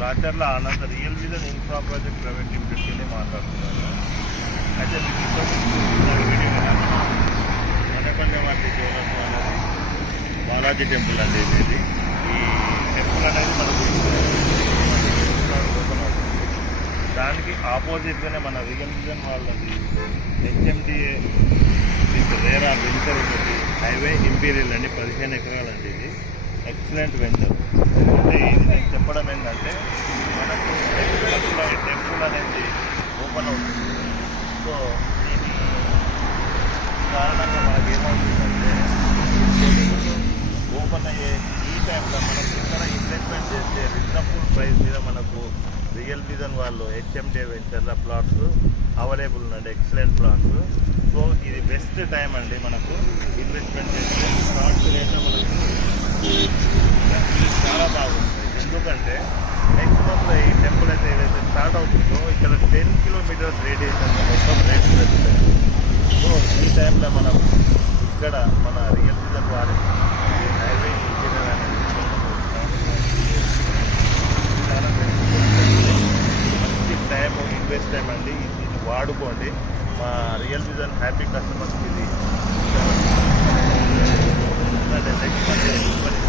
Racharla Anand real vision infra project private లిమిటెడ్కి వెళ్ళి మాట్లాడుతున్నాను. అయితే మీకు ఇంతకుముందు వీడియో మనపల్లె వాటి డెవలప్ అనేది బాలాజీ టెంపుల్ అండి. ఇది ఈ టెంపుల్ అనేది మనకు ఓపెన్ అవుతుంది. దానికి ఆపోజిట్గానే మన రియల్ విజన్ వాళ్ళది హెచ్ఎండిఏ విత్ రేరా వెంచర్ ఒకటి హైవే ఇంపీరియల్ అండి. 15 ఎకరాలు అండి. ఇది ఎక్సలెంట్ వెంచర్. అంటే ఇది నేను చెప్పడం ఏంటంటే మనకు టెంపుల్ అనేది ఓపెన్ అవుతుంది. సో దీని కారణంగా మనకి ఏమవుతుందంటే ఓపెన్ అయ్యే ఈ టైంలో మనం ఇక్కడ ఇన్వెస్ట్మెంట్ చేస్తే రీజనబుల్ ప్రైస్ మీద మనకు రియల్ విజన్ వాళ్ళు హెచ్ఎండే వెంచర్ల ప్లాట్స్ అవైలబుల్ ఉందండి. Excellent plots. సో ఇది బెస్ట్ టైం అండి మనకు ఇన్వెస్ట్మెంట్ చేస్తే. ప్లాట్స్ రేట్లో మనకు చాలా బాగుంటుంది. ఎందుకంటే నెక్స్ట్ మంత్ ఈ టెంపుల్ అయితే ఏదైతే స్టార్ట్ అవుతుందో ఇక్కడ 10 కిలోమీటర్స్ రేడియస్ అంటే మొత్తం రేట్స్ పెరుగుతాయి. సో ఈ టైంలో మనం ఇక్కడ మన రియల్ విజన్ వారి హైవే ఇంజనీర్ అనేది చాలా మంచి టైం ఇన్వెస్ట్ టైం అండి. ఇది వాడుకోండి. మా రియల్ విజన్ హ్యాపీ కస్టమర్స్కి ఇది నెక్స్ట్ మంత్